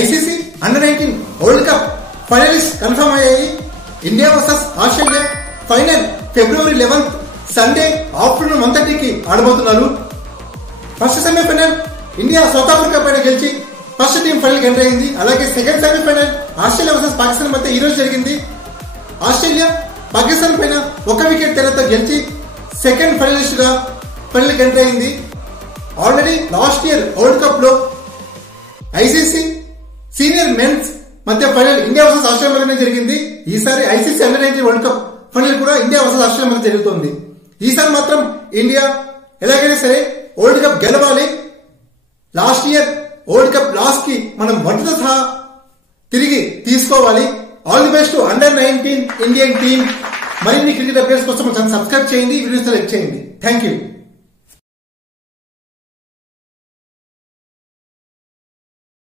ICC under nineteen world cup finalist confirm అయ్యాయి. India versus Australia final February 11th Sunday afternoon 1:30కి ఆడబోతున్నారు. First semifinal India South Africa పైన గెలిచి first team final enter అయింది. అలాగే second semifinal Australia versus Pakistan మధ్య ఈ రోజు జరిగింది. ఆస్ట్రేలియా పాకిస్తాన్ పైన 1 వికెట్ తేడాతో గెలిచి సెకండ్ ఫైనలిస్ట్ గా ఫైనల్ ఎంటర్ అయింది. Already last year world cup లో ఐసీసీ సీనియర్ మెన్స్ మధ్య ఫైనల్ ఇండియా వర్సెస్ ఆస్ట్రేలియా మధ్య జరిగింది. ఈసారి ICC under nineteen world cup final కూడా ఇండియా వర్సెస్ ఆస్ట్రేలియా మధ్య జరుగుతుంది. ఈసారి మాత్రం ఇండియా ఎలాగైనా సరే వరల్డ్ కప్ గెలవాలి. Last year world cup last కి మనం మొదటితో సహా తిరిగి తీసుకోవాలి. All the best under-19 Indian team. మరిన్ని క్రికెట్ అప్డేట్స్ కోసం సబ్స్క్రైబ్ చేయండి, వీడియోస్ లైక్ చేయండి. Thank you.